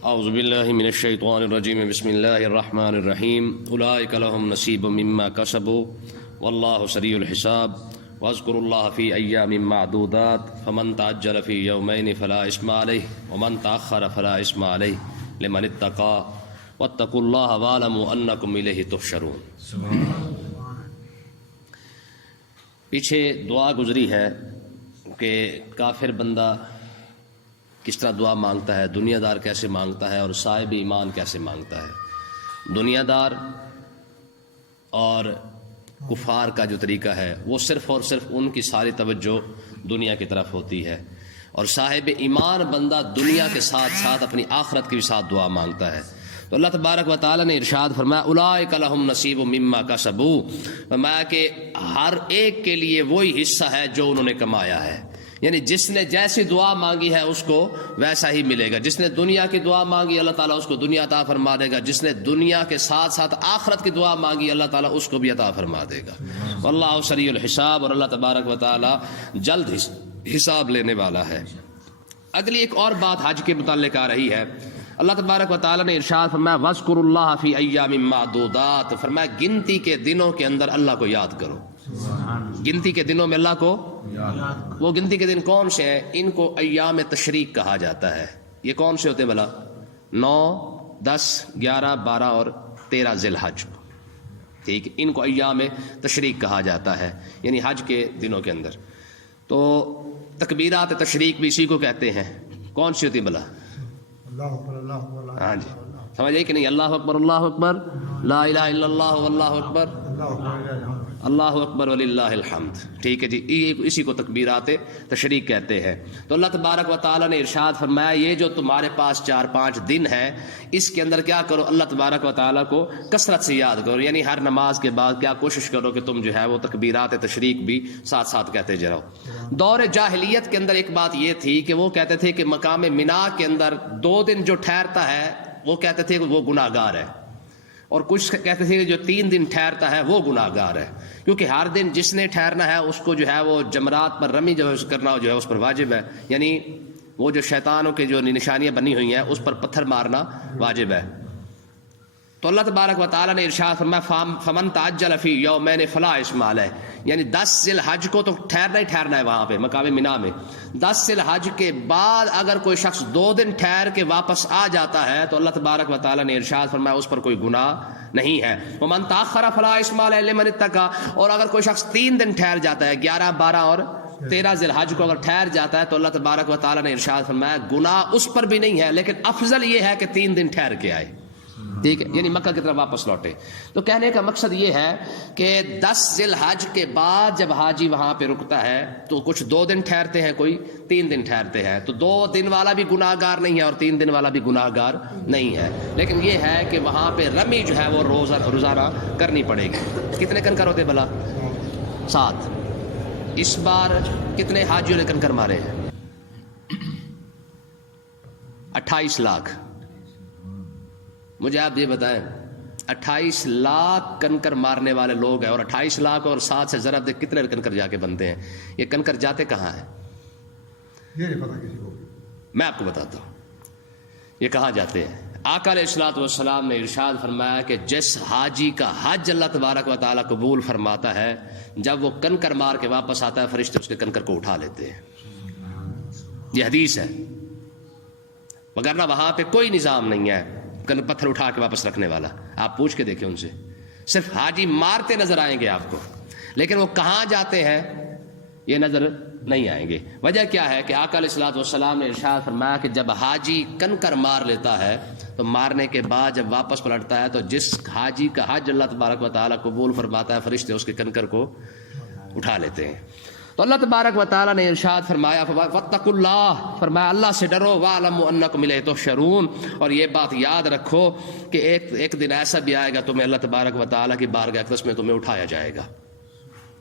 اعوذ باللہ من الشیطان الرجیم بسم اللہ الرحمن الرحیم اولئک لهم نصیب مما کسبوا واللہ سریع الحساب واذکروا اللہ فی ایام معدودات فمن تعجل فی یومین فلا اثم علیہ ومن تأخر فلا اثم علیہ لمن اتقى واتقوا اللہ واعلموا انکم الیہ تحشرون۔ پیچھے دعا گزری ہے کہ کافر بندہ کس طرح دعا مانگتا ہے، دنیا دار کیسے مانگتا ہے اور صاحب ایمان کیسے مانگتا ہے۔ دنیا دار اور کفار کا جو طریقہ ہے وہ صرف اور صرف ان کی ساری توجہ دنیا کی طرف ہوتی ہے، اور صاحب ایمان بندہ دنیا کے ساتھ ساتھ اپنی آخرت کی بھی ساتھ دعا مانگتا ہے۔ تو اللہ تبارک و تعالیٰ نے ارشاد فرمایا اولئک لہم نصیب مما کسبوا، فرمایا کہ ہر ایک کے لیے وہی حصہ ہے جو انہوں نے کمایا ہے، یعنی جس نے جیسی دعا مانگی ہے اس کو ویسا ہی ملے گا۔ جس نے دنیا کی دعا مانگی اللہ تعالیٰ اس کو دنیا عطا فرما دے گا، جس نے دنیا کے ساتھ ساتھ آخرت کی دعا مانگی اللہ تعالیٰ اس کو بھی عطا فرما دے گا۔ واللہ سریع الحساب، اور اللہ تبارک و تعالیٰ جلد حساب لینے والا ہے۔ اگلی ایک اور بات حج کے متعلق آ رہی ہے۔ اللہ تبارک و تعالیٰ نے ارشاد فرمایا وَاذْكُرُوا اللَّهَ فِي أَيَّامٍ مَّعْدُودَاتٍ، فرمایا گنتی کے دنوں کے اندر اللہ کو یاد کرو۔ گنتی کے دنوں میں اللہ کو وہ گنتی کے دن کون سے ہیں؟ ان کو ایام تشریق کہا جاتا ہے۔ یہ کون سے ہوتے ہیں بھلا؟ 9، 10، 11، 12 اور 13 ذی الحج، ٹھیک، ان کو ایام تشریق کہا جاتا ہے، یعنی حج کے دنوں کے اندر۔ تو تکبیرات تشریق بھی اسی کو کہتے ہیں۔ کون سی ہوتی بھلا؟ اللہ اکبر اللہ اکبر، ہاں جی، سمجھے کہ نہیں؟ اللہ اکبر اللہ اکبر، لا الہ الا اللہ واللہ اکبر، اللہ اکبر وللہ الحمد، ٹھیک ہے جی، اسی کو تکبیرات تشریق کہتے ہیں۔ تو اللہ تبارک و تعالیٰ نے ارشاد فرمایا یہ جو تمہارے پاس 4-5 دن ہیں اس کے اندر کیا کرو، اللہ تبارک و تعالیٰ کو کثرت سے یاد کرو، یعنی ہر نماز کے بعد کیا کوشش کرو کہ تم جو ہے وہ تکبیرات تشریق بھی ساتھ ساتھ کہتے جاؤ۔ دور جاہلیت کے اندر ایک بات یہ تھی کہ وہ کہتے تھے کہ مقام منا کے اندر 2 دن جو ٹھہرتا ہے وہ کہتے تھے کہ وہ گناہ گار ہے، اور کچھ کہتے تھے کہ جو 3 دن ٹھہرتا ہے وہ گناہ گار ہے، کیونکہ ہر دن جس نے ٹھہرنا ہے اس کو جو ہے وہ جمرات پر رمی جو ہے کرنا جو ہے اس پر واجب ہے، یعنی وہ جو شیطانوں کے جو نشانیاں بنی ہوئی ہیں اس پر پتھر مارنا واجب ہے۔ تو اللہ تبارک و تعالیٰ نے ارشاد فرمایا فمن تعجل فی یومین فلا اثم علیہ، یعنی 10 ذی الحج کو تو ٹھہرنا ہی ٹھہرنا ہے وہاں پہ مقام منا میں۔ 10 ذی الحج کے بعد اگر کوئی شخص 2 دن ٹھہر کے واپس آ جاتا ہے تو اللہ تبارک و تعالیٰ نے ارشاد فرمایا اس پر کوئی گناہ نہیں ہے۔ ومن تأخر فلا اثم علیہ لمن اتقى، اور اگر کوئی شخص 3 دن ٹھہر جاتا ہے 11، 12 اور 13 ذی الحج کو اگر ٹھہر جاتا ہے تو اللہ تبارک و تعالیٰ نے ارشاد فرمایا گناہ اس پر بھی نہیں ہے، لیکن افضل یہ ہے کہ 3 دن ٹھہر کے آئے، ٹھیک ہے، یعنی مکہ کی طرف واپس لوٹے۔ تو کہنے کا مقصد یہ ہے کہ 10 ذی الحج کے بعد جب حاجی وہاں پہ رکتا ہے تو کچھ 2 دن ٹھہرتے ہیں، کوئی 3 دن ٹھہرتے ہیں، تو 2 دن والا بھی گناہ گار نہیں ہے اور 3 دن والا بھی گناہ گار نہیں ہے، لیکن یہ ہے کہ وہاں پہ رمی جو ہے وہ روزانہ کرنی پڑے گی۔ کتنے کنکر ہوتے بھلا؟ 7۔ اس بار کتنے حاجیوں نے کنکر مارے ہیں؟ 28 لاکھ۔ مجھے آپ یہ بتائیں 28 لاکھ کنکر مارنے والے لوگ ہیں، اور 28 لاکھ اور 7 سے ضرب دے کتنے کنکر جا کے بنتے ہیں؟ یہ کنکر جاتے کہاں ہیں؟ یہ نہیں پتا کسی کو، میں آپ کو بتاتا ہوں یہ کہاں جاتے ہیں۔ آقا علیہ الصلوۃ والسلام نے ارشاد فرمایا کہ جس حاجی کا حج اللہ تبارک و تعالیٰ قبول فرماتا ہے جب وہ کنکر مار کے واپس آتا ہے فرشتے اس کے کنکر کو اٹھا لیتے ہیں، یہ حدیث ہے، وگرنہ وہاں پہ کوئی نظام نہیں ہے پتھر اٹھا کے واپس رکھنے والا۔ آپ پوچھ کے دیکھیں ان سے، صرف حاجی مارتے نظر آئیں گے آپ کو، لیکن وہ کہاں جاتے ہیں یہ نظر نہیں آئیں گے۔ وجہ کیا ہے کہ آقا علیہ الصلوۃ والسلام نے ارشاد فرمایا کہ جب حاجی کنکر مار لیتا ہے تو مارنے کے بعد جب واپس پلٹتا ہے تو جس حاجی کا حج اللہ تبارک و تعالیٰ قبول فرماتا ہے فرشتے اس کے کنکر کو اٹھا لیتے ہیں۔ تو اللہ تبارک و تعالیٰ نے ارشاد فرمایا واتقوا اللہ، فرمایا اللہ سے ڈرو، واعلموا انکم الیہ تحشرون، اور یہ بات یاد رکھو کہ ایک دن ایسا بھی آئے گا تمہیں اللہ تبارک و تعالیٰ کی بارگاہ اقدس میں تمہیں اٹھایا جائے گا،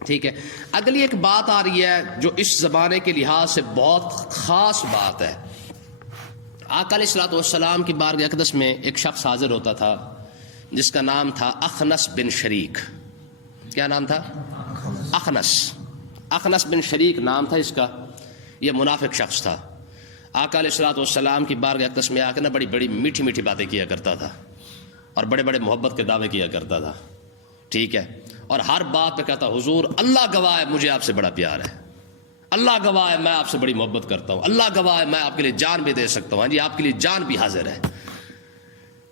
ٹھیک ہے۔ اگلی ایک بات آ رہی ہے جو اس زمانے کے لحاظ سے بہت خاص بات ہے۔ آقا علیہ الصلوۃ والسلام کی بارگاہ اقدس میں ایک شخص حاضر ہوتا تھا جس کا نام تھا اخنس بن شریک۔ کیا نام تھا؟ اخنس بن شریک نام تھا اس کا، یہ منافق شخص تھا۔ آقا علیہ الصلوۃ والسلام کی بارگاہ اقدس میں آ کے نا بڑی بڑی میٹھی میٹھی باتیں کیا کرتا تھا اور بڑے بڑے محبت کے دعوے کیا کرتا تھا، ٹھیک ہے، اور ہر بات پہ کہتا حضور اللہ گواہ ہے مجھے آپ سے بڑا پیار ہے، اللہ گواہ ہے میں آپ سے بڑی محبت کرتا ہوں، اللہ گواہ ہے میں آپ کے لیے جان بھی دے سکتا ہوں، ہاں جی آپ کے لیے جان بھی حاضر ہے۔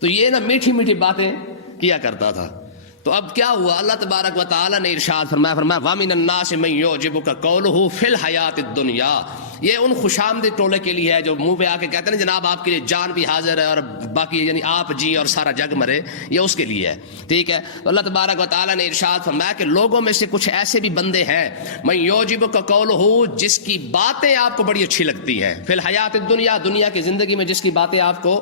تو یہ نا میٹھی میٹھی باتیں کیا کرتا تھا۔ تو اب کیا ہوا، اللہ تبارک و تعالی نے ارشاد فرمایا وَمِنَ النَّاسِ مَن يُعْجِبُكَ قَوْلُهُ فِي الْحَيَاةِ الدُّنْيَا، یہ ان خوش آمدید ٹولے کے لیے ہے جو منہ پہ آ کے کہتے ہیں جناب آپ کے لیے جان بھی حاضر ہے اور باقی یعنی آپ جی اور سارا جگ مرے، یہ اس کے لیے ہے، ٹھیک ہے۔ تو اللہ تبارک و تعالی نے ارشاد فرمایا کہ لوگوں میں سے کچھ ایسے بھی بندے ہیں مَن يُعْجِبُكَ قَوْلُهُ، جس کی باتیں آپ کو بڑی اچھی لگتی ہیں، فی الحیات الدنیا، دنیا کی زندگی میں جس کی باتیں آپ کو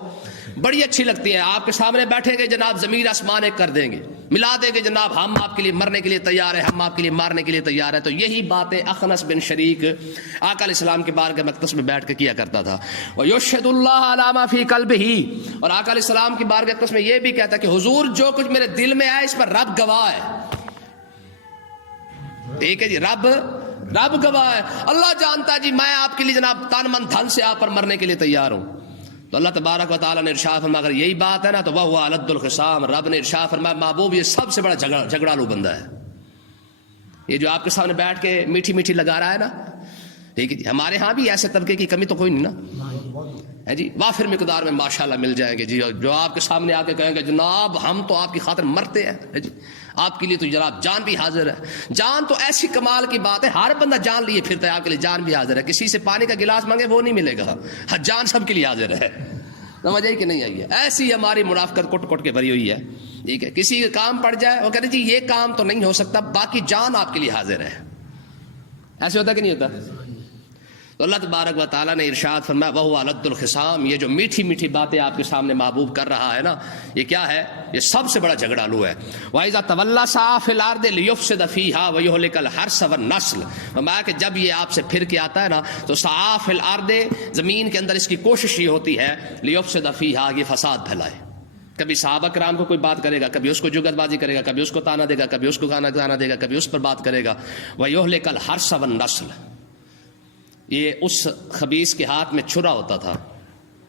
بڑی اچھی لگتی ہیں، آپ کے سامنے بیٹھیں گے جناب زمین آسمان ایک کر دیں گے، ملا دیں گے جناب ہم آپ کے لیے مرنے کے لیے تیار ہیں، ہم آپ کے لیے مارنے کے لیے تیار ہیں۔ تو یہی باتیں اخنس بن شریک آقا علیہ السلام کے بارگاہ مقدس میں بیٹھ کے کیا کرتا تھا۔ وَيُشْهِدُ اللَّهَ عَلَىٰ مَا فِي قَلْبِهِ، اور آقا علیہ السلام کی بارگاہ مقدس میں یہ بھی کہتا کہ حضور جو کچھ میرے دل میں آئے اس پر رب گواہ ہے، ٹھیک ہے جی، رب گواہ ہے، اللہ جانتا ہے جی میں آپ کے لیے جناب تن من دھن سے آپ پر مرنے کے لیے تیار ہوں۔ تو اللہ تبارک و تعالیٰ نے ارشاد فرمایا اگر یہی بات ہے نا تو وَهُوَ أَلَدُّ الْخِصَامِ، رب نے ارشاد فرمایا محبوب یہ سب سے بڑا جھگڑالو بندہ ہے، یہ جو آپ کے سامنے بیٹھ کے میٹھی میٹھی لگا رہا ہے نا، ٹھیک ہے جی، ہمارے ہاں بھی ایسے طبقے کی کمی تو کوئی نہیں نا، ہے جی، وافر مقدار میں ماشاءاللہ مل جائیں گے جی، جو آپ کے سامنے آ کے کہیں گے جناب ہم تو آپ کی خاطر مرتے ہیں، ہے جی، آپ کے لیے تو جناب جان بھی حاضر ہے، جان تو ایسی کمال کی بات ہے ہر بندہ جان لیے پھرتا ہے، آپ کے لیے جان بھی حاضر ہے، کسی سے پانی کا گلاس مانگے وہ نہیں ملے گا، جان سب کے لیے حاضر ہے، سمجھ آئی کہ نہیں آئی ہے؟ ایسی ہماری منافقت کٹ کٹ کے بھری ہوئی ہے، ٹھیک ہے، کسی کا کام پڑ جائے وہ کہتے جی یہ کام تو نہیں ہو سکتا باقی جان آپ کے لیے حاضر ہے، ایسے ہوتا کہ نہیں ہوتا؟ تو اللہ تبارک و تعالیٰ نے ارشاد فرمایا وَهُوَ أَلَدُّ الْخِصَامِ، یہ جو میٹھی میٹھی باتیں آپ کے سامنے محبوب کر رہا ہے نا، یہ کیا ہے؟ یہ سب سے بڑا جھگڑالو ہے۔ وَإِذَا تَوَلَّىٰ سَعَىٰ فِي الْأَرْضِ لِيُفْسِدَ فِيهَا وَيُهْلِكَ الْحَرْثَ وَالنَّسْلَ، فرمایا کہ جب یہ آپ سے پھر کے آتا ہے نا تو سعیٰ فی الارض، زمین کے اندر اس کی کوشش یہ ہوتی ہے لیفسد فیہا، یہ فساد پھیلائے، کبھی صحابہ کرام کو کوئی بات کرے گا، کبھی اس کو جگت بازی کرے گا، کبھی اس کو تانا دے گا، کبھی اس کو گانا دے گا، کبھی اس پر بات کرے گا۔ وَيُهْلِكَ الْحَرْثَ وَالنَّسْلَ، یہ اس خبیث کے ہاتھ میں چھرا ہوتا تھا،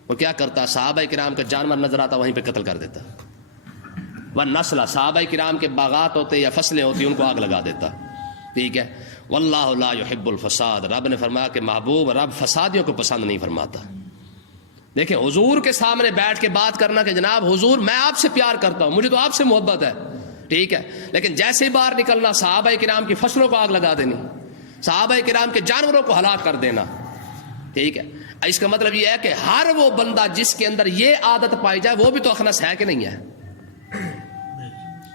وہ کیا کرتا صحابہ کرام کا جانور نظر آتا وہیں پہ قتل کر دیتا، وَالنَّسْلَ، صحابہ کرام کے باغات ہوتے یا فصلیں ہوتی ان کو آگ لگا دیتا، ٹھیک ہے۔ وَاللَّهُ لَا يُحِبُّ الْفَسَادَ، رب نے فرمایا کہ محبوب رب فسادیوں کو پسند نہیں فرماتا۔ دیکھیں حضور کے سامنے بیٹھ کے بات کرنا کہ جناب حضور میں آپ سے پیار کرتا ہوں، مجھے تو آپ سے محبت ہے، ٹھیک ہے، لیکن جیسے ہی باہر نکلنا صحابہ کرام کی فصلوں کو آگ لگا دینی، صحابہ کرام کے جانوروں کو ہلاک کر دینا، ٹھیک ہے۔ اس کا مطلب یہ ہے کہ ہر وہ بندہ جس کے اندر یہ عادت پائی جائے وہ بھی تو اخنس ہے کہ نہیں ہے؟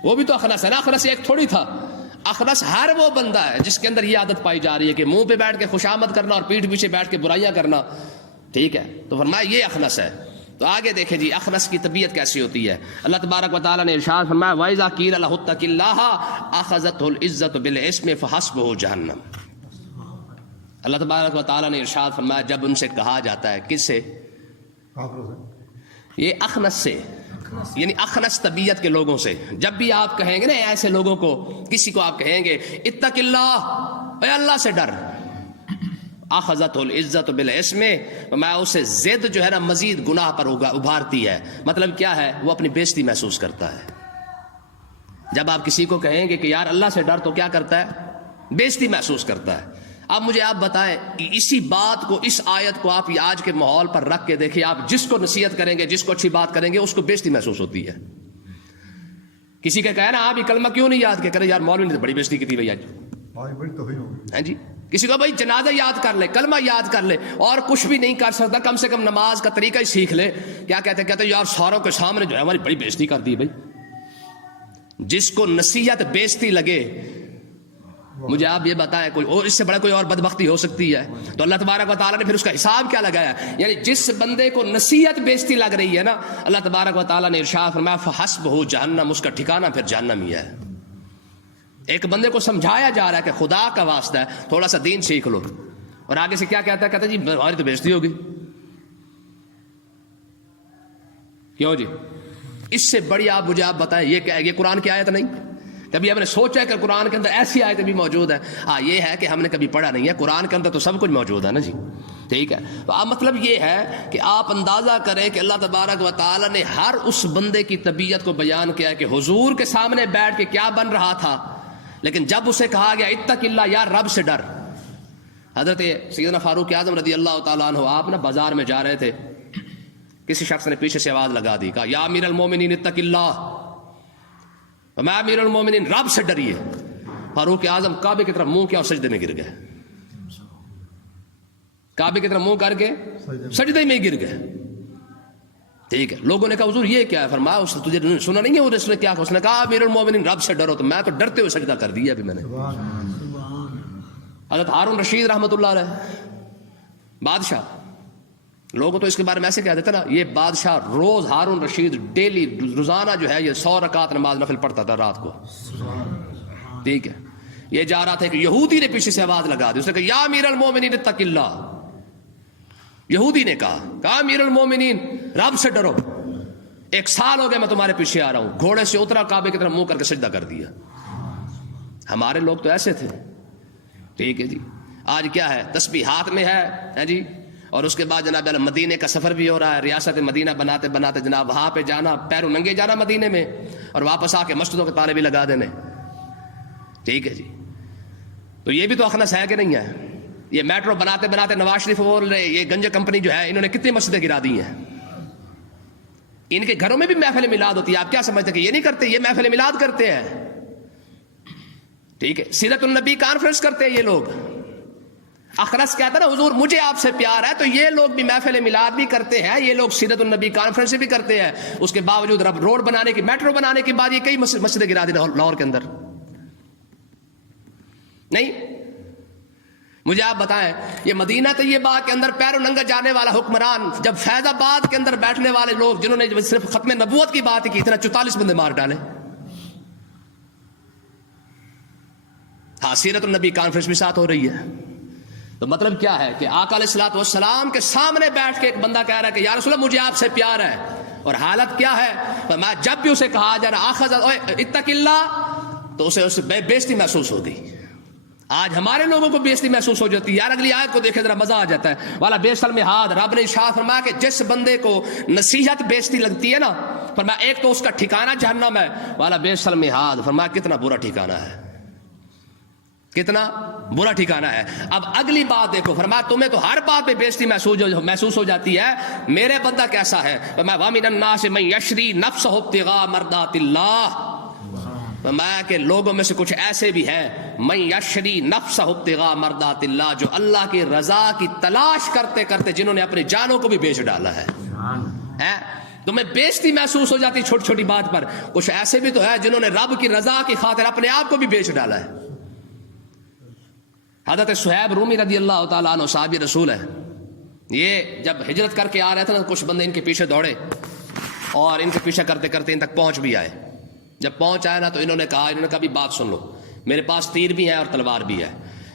وہ بھی تو اخنس ہے نا، اخنس ایک تھوڑی تھا، اخنس ہر وہ بندہ ہے جس کے اندر یہ عادت پائی جا رہی ہے کہ منہ پہ بیٹھ کے خوشامد کرنا اور پیٹھ پیچھے بیٹھ کے برائیاں کرنا، ٹھیک ہے۔ تو فرمایا یہ اخنس ہے۔ تو آگے دیکھیں جی اخنس کی طبیعت کیسی ہوتی ہے۔ اللہ تبارک و تعالیٰ نے ارشاد فرمایا وَإِذَا قِيلَ لَهُ اتَّقِ اللَّهَ أَخَذَتْهُ الْعِزَّةُ بِالْإِثْمِ فَحَسْبُهُ جَهَنَّمُ۔ اللہ تبارک و تعالیٰ نے ارشاد فرمایا جب ان سے کہا جاتا ہے، کس سے؟ یہ اخنس سے، یعنی اخنس طبیعت کے لوگوں سے، جب بھی آپ کہیں گے نا ایسے لوگوں کو، کسی کو آپ کہیں گے اتق اللہ، اے اللہ سے ڈر، اخذت العزت بالاسم، میں اسے زد جو ہے نا مزید گناہ پر ابھارتی ہے۔ مطلب کیا ہے؟ وہ اپنی بے عزتی محسوس کرتا ہے۔ جب آپ کسی کو کہیں گے کہ یار اللہ سے ڈر تو کیا کرتا ہے؟ بے عزتی محسوس کرتا ہے۔ اب مجھے آپ بتائیں اسی بات کو، اس آیت کو آپ آج کے ماحول پر رکھ کے دیکھیں، آپ جس کو نصیحت کریں گے، جس کو اچھی بات کریں گے، اس کو بے عزتی محسوس ہوتی ہے۔ کسی کا کہنا آپ یہ کلمہ کیوں نہیں یاد کیا؟ کرے یار مولوی نے بڑی بے عزتی کی تھی بھائی آج، ہاں جی۔ کسی کو بھائی جنازہ یاد کر لے، کلمہ یاد کر لے، اور کچھ بھی نہیں کر سکتا کم سے کم نماز کا طریقہ ہی سیکھ لے۔ کیا کہتے ہیں یار ساروں کے سامنے جو ہے ہماری بڑی بے عزتی کر دی بھائی۔ جس کو نصیحت بے عزتی لگے، مجھے آپ یہ بتائیں کوئی اور اس سے بڑا کوئی اور بدبختی ہو سکتی ہے؟ تو اللہ تبارک و تعالیٰ نے پھر اس کا حساب کیا لگایا؟ یعنی جس بندے کو نصیحت بے عزتی لگ رہی ہے نا، اللہ تبارک و تعالیٰ نے ارشاد فرمایا فحسبہ جہنم، اس کا ٹھکانہ پھر جہنم ہی ہے۔ ایک بندے کو سمجھایا جا رہا ہے کہ خدا کا واسطہ ہے تھوڑا سا دین سیکھ لو، اور آگے سے کیا کہتا ہے؟ کہتا ہے جی ہماری تو بے عزتی ہوگی۔ کیوں جی؟ اس سے بڑی آپ مجھے آپ بتائیں یہ قرآن کی آیت نہیں؟ کبھی ہم نے سوچا ہے کہ قرآن کے اندر ایسی آیت بھی موجود ہے؟ ہاں یہ ہے کہ ہم نے کبھی پڑھا نہیں ہے، قرآن کے اندر تو سب کچھ موجود ہے نا جی، ٹھیک ہے. تو اب مطلب یہ ہے کہ آپ اندازہ کریں کہ اللہ تبارک و تعالی نے ہر اس بندے کی طبیعت کو بیان کیا کہ حضور کے سامنے بیٹھ کے کیا بن رہا تھا، لیکن جب اسے کہا گیا اتق اللہ، یا رب سے ڈر. حضرت سیدنا فاروق اعظم رضی اللہ تعالیٰ عنہ آپ نا بازار میں جا رہے تھے، کسی شخص نے پیچھے سے آواز لگا دی، کہا یا امیر المومنین اتق اللہ، میں امیر المومنین رب سے ڈریے. فاروق اعظم کعبے کی طرف منہ کیا اور سجدے میں گر گئے. کعبے کی طرف منہ کر کے سجدے میں گر گئے. ٹھیک ہے. لوگوں نے کہا حضور یہ کیا ہے؟ فرمایا اس نے تجھے سنا نہیں ہے اس نے کیا کہا؟ اس نے کہا امیر المومنین رب سے ڈرو. تو میں تو ڈرتے ہوئے سجدہ کر دیا ابھی میں نے. حضرت ہارون رشید رحمۃ اللہ علیہ بادشاہ، لوگوں تو اس کے بارے میں ایسے کہہ دیتے نا، یہ بادشاہ روز ہارون رشید ڈیلی روزانہ جو ہے یہ 100 رکعت نماز نفل پڑھتا تھا رات کو. ٹھیک ہے. یہ جا رہا تھا کہ یہودی نے پیچھے سے آواز لگا دی، اس نے کہا یا امیر المومنین اتق اللہ. یہودی نے کہا امیر المومنین رب سے ڈرو، 1 سال ہو گیا میں تمہارے پیچھے آ رہا ہوں. گھوڑے سے اترا، کعبے کی طرف منہ کر کے سجدہ کر دیا. ہمارے لوگ تو ایسے تھے. ٹھیک ہے جی. آج کیا ہے؟ تسبیح ہاتھ میں ہے جی، اور اس کے بعد جناب مدینے کا سفر بھی ہو رہا ہے. ریاست مدینہ بناتے بناتے جناب وہاں پہ جانا، پیروں ننگے جانا مدینے میں، اور واپس آ کے مسجدوں کے تالے بھی لگا دینے. ٹھیک ہے جی. تو یہ بھی تو اخنس ہے کہ نہیں ہے؟ یہ میٹرو بناتے بناتے نواز شریف بول رہے یہ گنجا کمپنی جو ہے انہوں نے کتنی مسجدیں گرا دی ہیں. ان کے گھروں میں بھی محفل میلاد ہوتی ہے. آپ کیا سمجھتے کہ یہ نہیں کرتے؟ یہ محفل میلاد کرتے ہیں. ٹھیک ہے. سیرت النبی کانفرنس کرتے ہیں یہ لوگ. اخرس کہتا ہے نا حضور مجھے آپ سے پیار ہے، تو یہ لوگ بھی محفل میلاد بھی کرتے ہیں، یہ لوگ سیرت النبی کانفرنس بھی کرتے ہیں. اس کے باوجود روڈ بنانے کی، میٹرو بنانے کے بعد یہ کئی مسجدیں گرا دی لاہور کے اندر. نہیں. مجھے آپ بتائیں، یہ مدینہ طیبہ کے اندر پیرو ننگا جانے والا حکمران جب فیض آباد کے اندر بیٹھنے والے لوگ جنہوں نے صرف ختم نبوت کی بات کی، اتنا 44 بندے مار ڈالے. ہاں سیرت النبی کانفرنس بھی ساتھ ہو رہی ہے. تو مطلب کیا ہے کہ آقا علیہ الصلوۃ والسلام کے سامنے بیٹھ کے ایک بندہ کہہ رہا ہے کہ یا رسول اللہ مجھے آپ سے پیار ہے، اور حالت کیا ہے؟ میں جب بھی اسے کہا جا رہا آخذ اتق اللہ، تو اسے بےزتی محسوس ہوگی. آج ہمارے لوگوں کو بےزتی محسوس ہو جاتی ہے. یار اگلی آیت کو دیکھے ذرا مزہ آ جاتا ہے. والا بیسل میں ہاتھ، رب نے ارشاد فرمایا کہ جس بندے کو نصیحت بےزتی لگتی ہے نا، فرمایا ایک تو اس کا ٹھکانہ جہنم ہے. والا بیسل میں ہاتھ، فرمایا کتنا برا ٹھکانہ ہے، کتنا برا ٹھکانہ ہے. اب اگلی بات دیکھو، فرمایا تمہیں تو ہر بات پہ بےزتی محسوس ہو جاتی ہے، میرے بندہ کیسا ہے؟ فرمایا وَمِنَ النَّاسِ مَن يَشْرِي نَفْسَهُ ابْتِغَاءَ مَرْضَاتِ اللَّهِ. فرمایا کہ لوگوں میں سے کچھ ایسے بھی ہیں من یشری نفسہ ابتغاء مرضات اللہ، جو اللہ کی رضا کی تلاش کرتے کرتے جنہوں نے اپنی جانوں کو بھی بیچ ڈالا ہے. تمہیں بےزتی محسوس ہو جاتی چھوٹی چھوٹی بات پر. کچھ ایسے بھی تو ہے جنہوں نے رب کی رضا کی خاطر اپنے آپ کو بھی بیچ ڈالا ہے. حضرت صہیب رومی رضی اللہ تعالیٰ عنہ صحابی رسول ہے. یہ جب ہجرت کر کے آ رہے تھے نا، کچھ بندے ان کے پیچھے دوڑے اور ان کے پیچھے کرتے کرتے ان تک پہنچ بھی آئے. جب پہنچ آئے نا تو انہوں نے کہا بھی بات سن لو، میرے پاس تیر بھی ہے اور تلوار بھی ہے،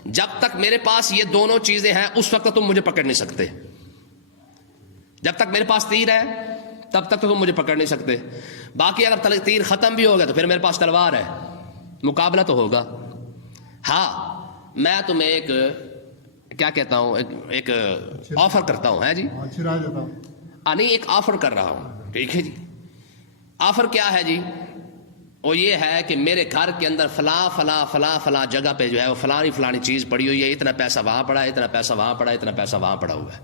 جب تک میرے پاس یہ دونوں چیزیں ہیں اس وقت تم مجھے پکڑ نہیں سکتے. جب تک میرے پاس تیر ہے تب تک تو تم مجھے پکڑ نہیں سکتے. باقی اگر تیر ختم بھی ہو گیا تو پھر میرے پاس تلوار ہے، مقابلہ تو ہوگا. ہاں میں تمہیں ایک کیا کہتا ہوں، ایک آفر کرتا ہوں. ہے جی نہیں، ایک آفر کر رہا ہوں. ٹھیک ہے جی. آفر کیا ہے جی؟ وہ یہ ہے کہ میرے گھر کے اندر فلاں فلاں فلاں فلاں جگہ پہ جو ہے وہ فلانی فلانی چیز پڑی ہوئی ہے، اتنا پیسہ وہاں پڑا ہے، اتنا پیسہ وہاں پڑا ہے، اتنا پیسہ وہاں پڑا ہوا ہے،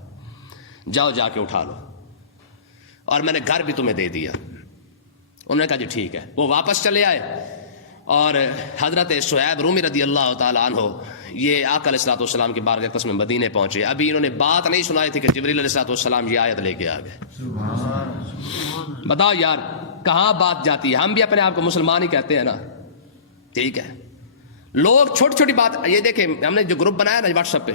جاؤ جا کے اٹھا لو. اور میں نے گھر بھی تمہیں دے دیا. انہوں نے کہا جی ٹھیک ہے. وہ واپس چلے آئے اور حضرت صہیب رومی رضی اللہ تعالیٰ عنہ یہ آقا علیہ الصلوۃ والسلام کی بارگاہ قدس میں مدینے پہنچے. ابھی انہوں نے بات نہیں سنائی تھی کہ جبریل علیہ الصلوۃ والسلام یہ آیت لے کے آ گئے. بتاؤ یار کہاں بات جاتی ہے؟ ہم بھی اپنے آپ کو مسلمان ہی کہتے ہیں نا. ٹھیک ہے. لوگ چھوٹی چھوٹی بات، یہ دیکھیں ہم نے جو گروپ بنایا نا واٹس ایپ پہ،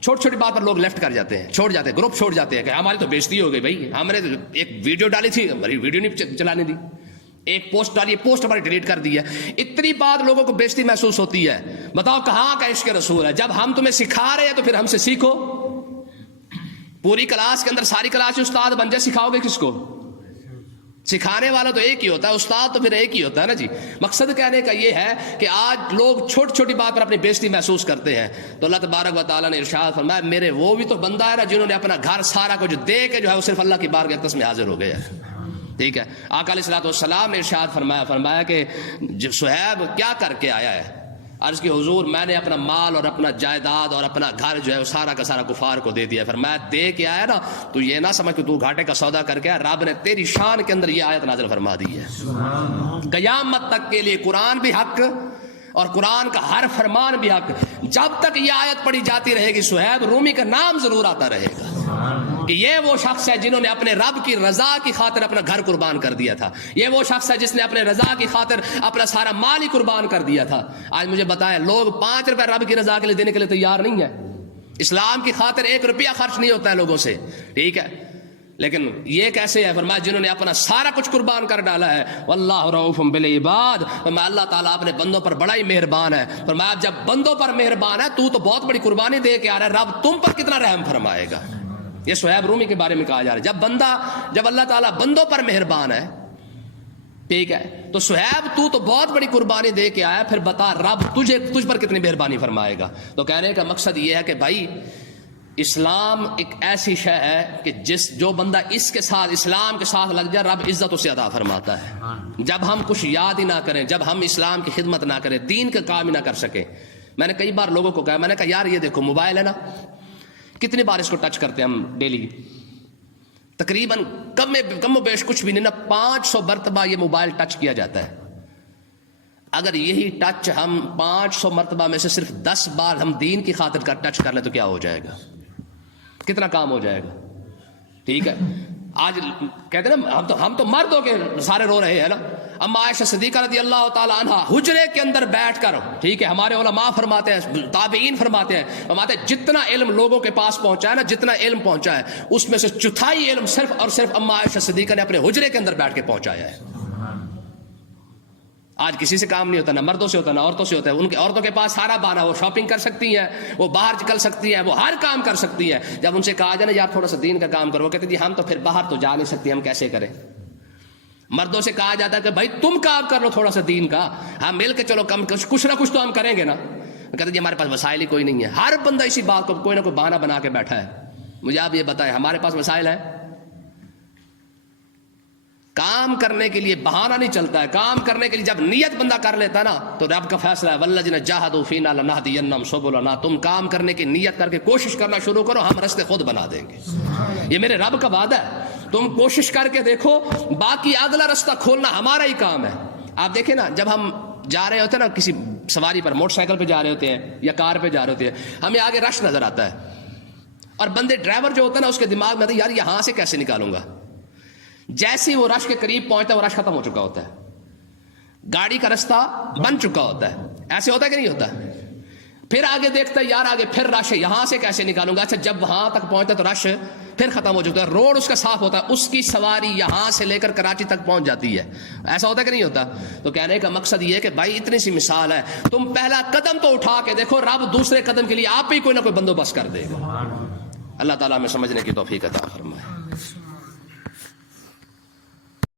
چھوٹی چھوٹی بات پر لوگ لیفٹ کر جاتے ہیں، چھوڑ جاتے ہیں، گروپ چھوڑ جاتے ہیں کہ ہماری تو بےزتی ہو گئی. بھائی ہم نے ایک ویڈیو ڈالی تھی، ہماری ویڈیو نہیں چلانے دی، ایک پوسٹ ڈالی، پوسٹ ہماری ڈیلیٹ کر دی ہے. اتنی بات لوگوں کو بےزتی محسوس ہوتی ہے. بتاؤ کہاں کا عشق رسول ہے؟ جب ہم تمہیں سکھا رہے ہیں تو پھر ہم سے سیکھو. پوری کلاس کے اندر ساری کلاس استاد بن جائے، سکھاؤ گے کس کو؟ سکھانے والا تو ایک ہی ہوتا ہے، استاد تو پھر ایک ہی ہوتا ہے نا جی. مقصد کہنے کا یہ ہے کہ آج لوگ چھوٹی چھوٹی بات پر اپنی بےزتی محسوس کرتے ہیں. تو اللہ تبارک و تعالیٰ نے ارشاد فرمایا میرے وہ بھی تو بندہ ہے نا جنہوں نے اپنا گھر سارا کچھ دے کے جو ہے وہ صرف اللہ کی بارگاہ اقدس میں حاضر ہو گئے. ٹھیک ہے. آقا علیہ الصلوۃ والسلام نے ارشاد فرمایا کہ صہیب کیا کر کے آیا ہے؟ عرض کی حضور میں نے اپنا مال اور اپنا جائیداد اور اپنا گھر جو ہے وہ سارا کا سارا کفار کو دے دیا. فرمایا دے کے آیا نا تو یہ نہ سمجھ کہ تو گھاٹے کا سودا کر کے آیا، رب نے تیری شان کے اندر یہ آیت نازل فرما دی ہے. قیامت تک کے لیے قرآن بھی حق اور قرآن کا ہر فرمان بھی حق. جب تک یہ آیت پڑھی جاتی رہے گی صہیب رومی کا نام ضرور آتا رہے گا کہ یہ وہ شخص ہے جنہوں نے اپنے رب کی رضا کی خاطر اپنا گھر قربان کر دیا تھا. یہ وہ شخص ہے جس نے اپنے رضا کی خاطر اپنا سارا مال ہی قربان کر دیا تھا. آج مجھے بتائیں لوگ 5 روپے رب کی رضا کے لیے دینے کے لیے تیار نہیں ہے. اسلام کی خاطر 1 روپیہ خرچ نہیں ہوتا ہے لوگوں سے. ٹھیک ہے. لیکن یہ کیسے ہے؟ فرمایا جنہوں نے اپنا سارا کچھ قربان کر ڈالا ہے. واللہ رؤوف بالعباد. فرمایا اللہ تعالیٰ اپنے بندوں پر بڑا ہی مہربان ہے. فرمایا جب بندوں پر مہربان ہے تو بہت بڑی قربانی دے کے آ رہا ہے، رب تم پر کتنا رحم فرمائے گا. یہ صہیب رومی کے بارے میں کہا جا رہا ہے جب اللہ تعالیٰ بندوں پر مہربان ہے. ٹھیک ہے. تو صہیب تو بہت بڑی قربانی دے کے آیا، پھر بتا رب تجھ پر کتنی مہربانی فرمائے گا. تو کہنے کا مقصد یہ ہے کہ بھائی اسلام ایک ایسی شے ہے کہ جو بندہ اس کے ساتھ اسلام کے ساتھ لگ جائے رب عزت اسے عطا فرماتا ہے. جب ہم کچھ یاد ہی نہ کریں، جب ہم اسلام کی خدمت نہ کریں، دین کا کام ہی نہ کر سکیں. میں نے کئی بار لوگوں کو کہا، میں نے کہا یار یہ دیکھو موبائل ہے نا، کتنی بار اس کو ٹچ کرتے ہیں ہم ڈیلی؟ تقریباً کم و بیش کچھ بھی نہیں نا 500 مرتبہ یہ موبائل ٹچ کیا جاتا ہے. اگر یہی ٹچ ہم 500 مرتبہ میں سے صرف 10 بار ہم دین کی خاطر کا ٹچ کر لیں تو کیا ہو جائے گا؟ کتنا کام ہو جائے گا. ٹھیک ہے. آج کہتے ہیں نا ہم تو مرد ہو کے سارے رو رہے ہیں نا. اما عائشہ صدیقہ رضی اللہ تعالی عنہ حجرے کے اندر بیٹھ کر، ٹھیک ہے، ہمارے علماء فرماتے ہیں، تابعین فرماتے ہیں جتنا علم لوگوں کے پاس پہنچا ہے نا، جتنا علم پہنچا ہے اس میں سے چوتھائی علم صرف اور صرف اما عائشہ صدیقہ نے اپنے حجرے کے اندر بیٹھ کے پہنچایا ہے. آج کسی سے کام نہیں ہوتا، نہ مردوں سے ہوتا نہ عورتوں سے ہوتا ہے. ان کی عورتوں کے پاس سارا بہانہ، وہ شاپنگ کر سکتی ہیں، وہ باہر نکل سکتی ہیں، وہ ہر کام کر سکتی ہیں. جب ان سے کہا جائے نا یار تھوڑا سا دین کا کام کرو، وہ کہتے جی ہم تو پھر باہر تو جا نہیں سکتے، ہم کیسے کریں. مردوں سے کہا جاتا ہے کہ بھائی تم کام کر لو تھوڑا سا دین کا، ہم مل کے چلو کچھ نہ کچھ تو ہم کریں گے نا. کہتے جی ہمارے پاس وسائل ہی کوئی نہیں ہے. ہر بندہ اسی بات کو کوئی نہ کوئی بہانہ بنا کے بیٹھا ہے. مجھے آپ یہ بتائیں ہمارے پاس وسائل ہیں؟ کام کرنے کے لیے بہانہ نہیں چلتا ہے. کام کرنے کے لیے جب نیت بندہ کر لیتا ہے نا تو رب کا فیصلہ ہے والذین جاہدوا فینا لنہدینہم سبلنا. تم کام کرنے کی نیت کر کے کوشش کرنا شروع کرو، ہم راستے خود بنا دیں گے. یہ میرے رب کا وعدہ ہے. تم کوشش کر کے دیکھو، باقی اگلا راستہ کھولنا ہمارا ہی کام ہے. آپ دیکھیں نا جب ہم جا رہے ہوتے ہیں نا کسی سواری پر، موٹر سائیکل پہ جا رہے ہوتے ہیں یا کار پہ جا رہے ہوتے ہیں، ہمیں آگے رش نظر آتا ہے اور بندے ڈرائیور جو ہوتا ہے نا اس کے دماغ میں آتا ہے یار یہاں سے کیسے نکالوں گا. جیسے وہ رش کے قریب پہنچتا ہے وہ رش ختم ہو چکا ہوتا ہے، گاڑی کا راستہ بن چکا ہوتا ہے. ایسے ہوتا ہے کہ نہیں ہوتا؟ پھر آگے دیکھتا ہے یار آگے پھر رش ہے، یہاں سے کیسے نکالوں گا. اچھا جب وہاں تک پہنچتا ہے تو رش پھر ختم ہو چکا ہے، روڈ اس کا صاف ہوتا ہے، اس کی سواری یہاں سے لے کر کراچی تک پہنچ جاتی ہے. ایسا ہوتا ہے کہ نہیں ہوتا؟ تو کہنے کا مقصد یہ ہے کہ بھائی اتنی سی مثال ہے، تم پہلا قدم تو اٹھا کے دیکھو، رب دوسرے قدم کے لیے آپ ہی کوئی نہ کوئی بندوبست کر دے گا. اللہ تعالیٰ ہمیں سمجھنے کی توفیق عطا فرمائے.